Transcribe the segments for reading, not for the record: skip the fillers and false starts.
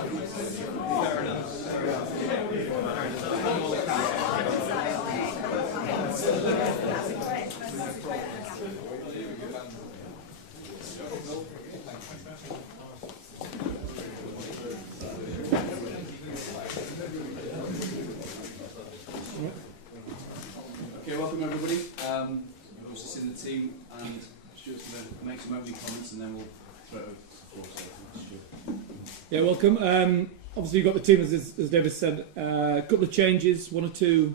Okay, welcome everybody. We've also seen the team, and Stuart's going to make some opening comments, and then we'll throw it over to the floor. So, Stuart. Yeah, welcome. Obviously, you've got the team, as David said, a couple of changes, one or two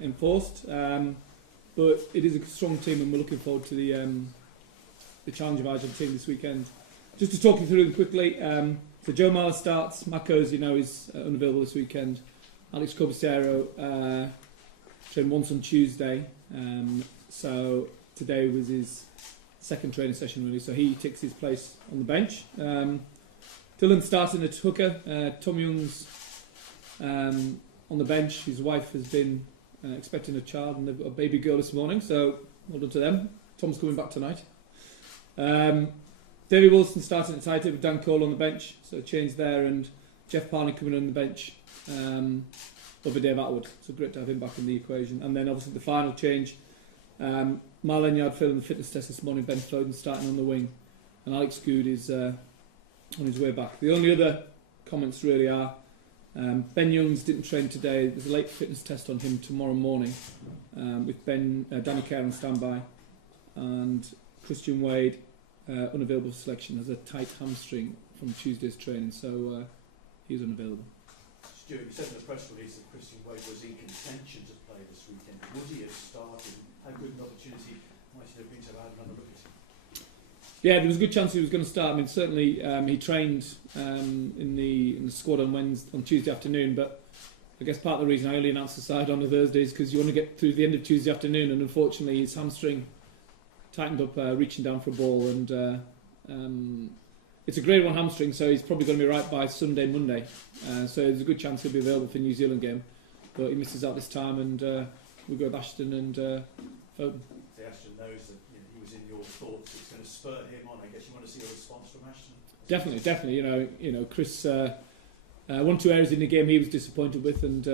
enforced, but it is a strong team, and we're looking forward to the challenge of Argentina this weekend. Just to talk you through them quickly, so Joe Marler starts. Mako, as you know, is unavailable this weekend. Alex Corbicero trained once on Tuesday, so today was his second training session really, so he takes his place on the bench. Dylan starting at hooker. Tom Young's on the bench. His wife has been expecting a child, and they've got a baby girl this morning, so well done to them. Tom's coming back tonight. David Wilson starting at tighthead with Dan Cole on the bench, so a change there, and Jeff Parney coming on the bench over Dave Atwood, so great to have him back in the equation. And then obviously the final change, Marlon Yard failing the fitness test this morning, Ben Foden starting on the wing, and Alex Good is on his way back. The only other comments really are Ben Youngs didn't train today. There's a late fitness test on him tomorrow morning with Danny Kerr on standby, and Christian Wade unavailable for selection, has a tight hamstring from Tuesday's training, so he's unavailable. Stuart, you said in the press release that Christian Wade was in contention to play this weekend. Would he have started? How good an opportunity might it have been to have had another look at him? Yeah, there was a good chance he was going to start. I mean, certainly he trained in the squad on Tuesday afternoon, but I guess part of the reason I only announced the side on a Thursday is because you want to get through the end of Tuesday afternoon, and unfortunately his hamstring tightened up reaching down for a ball, and it's a grade 1 hamstring, so he's probably going to be right by Sunday, Monday. So there's a good chance he'll be available for the New Zealand game, but he misses out this time, and we'll go with Ashton and Foden. So Ashton knows that he was in your thoughts. It's going to spur him on. I guess you want to see a response from Ashton. Definitely. You know, Chris. 1 or 2 areas in the game he was disappointed with, and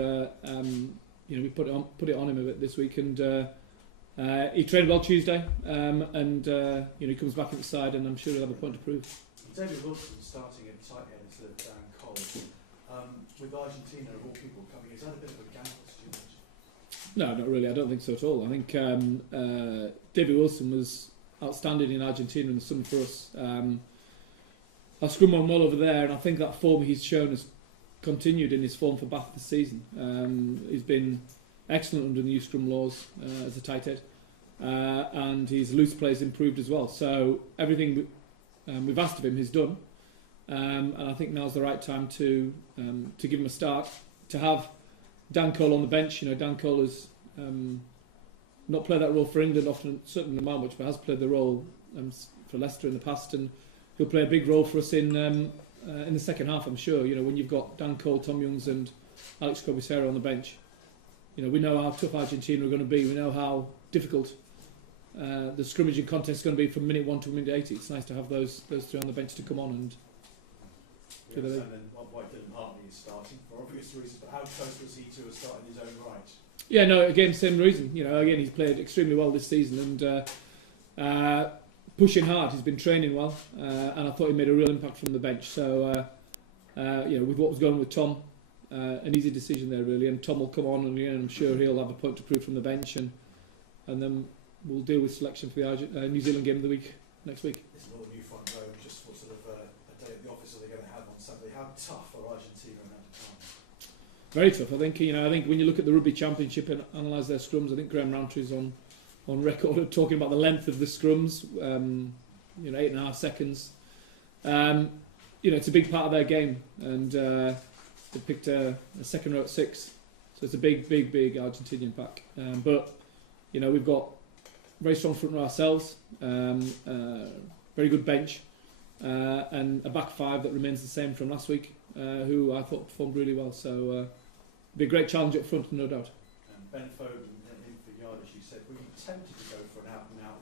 we put it on him a bit this week, and he trained well Tuesday, and he comes back inside, and I'm sure he'll have a point to prove. David Wilson starting at tight end instead of Dan Cole. With Argentina of all people coming, is that a bit of a gamble, Stuart? No, not really. I don't think so at all. I think David Wilson was outstanding in Argentina in the summer for us. Our scrum went well over there, and I think that form he's shown has continued in his form for Bath this season. He's been excellent under the new scrum laws as a tight head, and his loose play has improved as well. So everything we've asked of him he's done, and I think now's the right time to give him a start. To have Dan Cole on the bench, Dan Cole has not played that role for England often, certainly not much, but has played the role for Leicester in the past, and he'll play a big role for us in the second half, I'm sure. When you've got Dan Cole, Tom Youngs, and Alex Corbicero on the bench, we know how tough Argentina are going to be. We know how difficult the scrimmaging contest is going to be from minute 1 to minute 80. It's nice to have those 3 on the bench to come on and. And then why Dylan Hartley is starting for obvious reasons, but how close was he to a start in his own right? Yeah, no, again, same reason. Again, he's played extremely well this season, and pushing hard. He's been training well, and I thought he made a real impact from the bench. So, with what was going on with Tom, an easy decision there really. And Tom will come on, and I'm sure he'll have a point to prove from the bench, and then we'll deal with selection for the New Zealand game of the week next week. This is all new front row. Just what sort of a day at the office are they going to have on Saturday? How tough are Argentina in that time? Very tough. I think when you look at the Rugby Championship and analyse their scrums, I think Graham Roundtree's on record of talking about the length of the scrums. 8.5 seconds. It's a big part of their game, and they picked a second row at 6, so it's a big Argentinian pack. But we've got very strong front row ourselves, very good bench, and a back 5 that remains the same from last week, who I thought performed really well. So it'll be a great challenge up front, no doubt. Ben Foden in for Yard, as you said, were you tempted to go for an out-and-out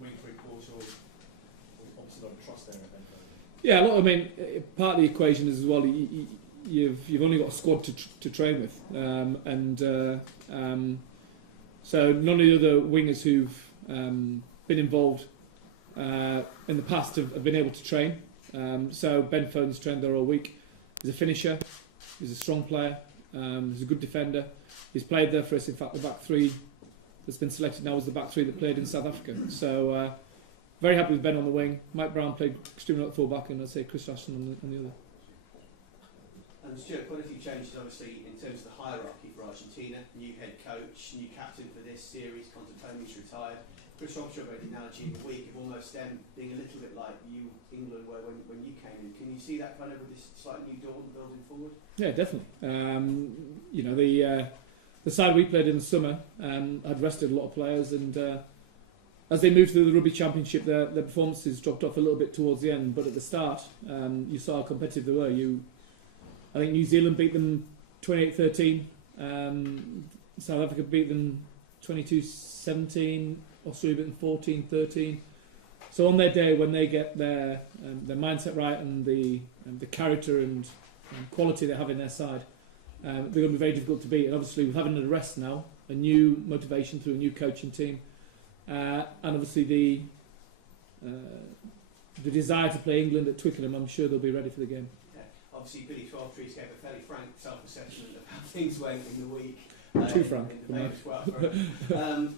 wing 3/4, or obviously not a trust there at Ben Foden? Yeah, look, I mean, part of the equation is as well. You've only got a squad to train with, so none of the other wingers who've been involved in the past have been able to train. So Ben Foden's trained there all week. He's a finisher. He's a strong player. He's a good defender. He's played there for us. In fact, the back three that's been selected now was the back three that played in South Africa. So very happy with Ben on the wing. Mike Brown played extremely well at full back, and I'd say Chris Ashton on the other. And Stuart, quite a few changes obviously in terms of the hierarchy for Argentina. New head coach, new captain for this series, Contepomi's retired. Chris Armstrong made the analogy in the week of almost them being a little bit like you, England, were when you came in. Can you see that kind of with this slightly new dawn building forward? Yeah, definitely. You know, the side we played in the summer had rested a lot of players, and as they moved through the Rugby Championship, their performances dropped off a little bit towards the end. But at the start, you saw how competitive they were. I think New Zealand beat them 28-13. South Africa beat them 22-17. Australia beat them 14-13. So on their day, when they get their mindset right and the character and quality they have in their side, they're going to be very difficult to beat. And obviously, with having a rest now, a new motivation through a new coaching team, and obviously the desire to play England at Twickenham, I'm sure they'll be ready for the game. Obviously, Billy Twelvetrees gave a fairly frank self-assessment of how things went in the week. Too frank. In the famous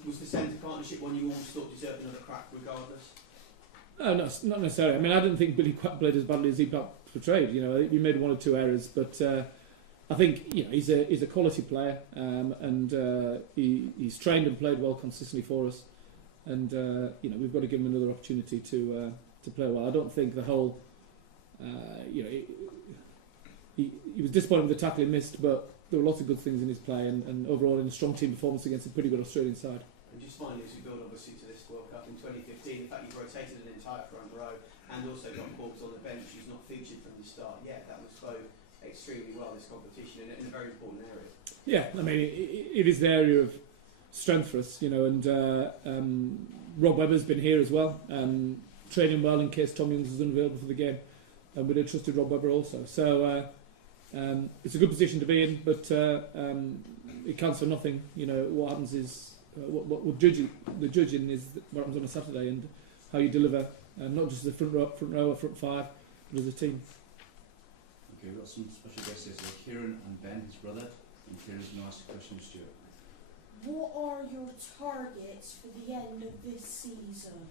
was the centre partnership one you always thought deserved another crack regardless? No, not necessarily. I mean, I didn't think Billy Quack played as badly as he portrayed. You know, he made one or two errors, but I think he's a quality player, and he's trained and played well consistently for us. And we've got to give him another opportunity to play well. I don't think the whole he was disappointed with the tackle he missed, but there were lots of good things in his play, and overall in a strong team performance against a pretty good Australian side. And just finally, as we build obviously to this World Cup in 2015, in fact you've rotated an entire front row and also got Forbes on the bench who's not featured from the start yet. That was both extremely well this competition in a very important area. Yeah, I mean it is the area of strength for us, and Rob Webber's been here as well, training well in case Tom Youngs is unavailable for the game, and we'd have trusted Rob Webber also. So it's a good position to be in, but it counts for nothing. What happens is what the judging is what happens on a Saturday and how you deliver, not just as a front row or front five, but as a team. Okay, we've got some special guests here. So Kieran and Ben, his brother, and Kieran's going to ask a question to Stuart. What are your targets for the end of this season?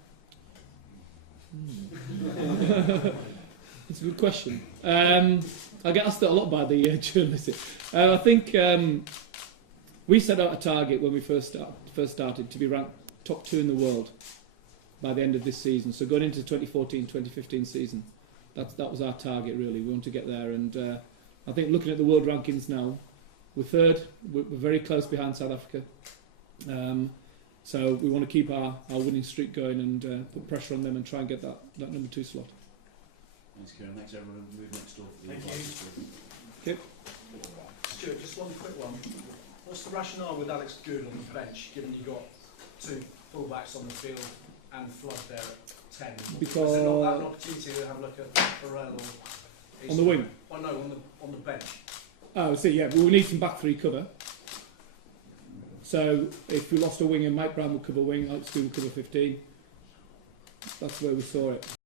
It's a good question. I get asked that a lot by the journalists. I think we set out a target when we first started to be ranked top 2 in the world by the end of this season. So going into the 2014-2015 season, that was our target really. We want to get there, and I think looking at the world rankings now, we're third. We're very close behind South Africa. So we want to keep our winning streak going and put pressure on them and try and get that number 2 slot. Thanks, Kieran. Thanks, everyone. Move next door for the Thank you. Stuart, just one quick one. What's the rationale with Alex Good on the bench, given you got 2 fullbacks on the field and Flood there at 10? Because is there not an opportunity to have a look at Farrell or on the wing? Oh no, on the bench. Oh, see, yeah, we need some back 3 cover. So if we lost a winger, Mike Brown would cover wing, Alex Good would cover 15. That's where we saw it.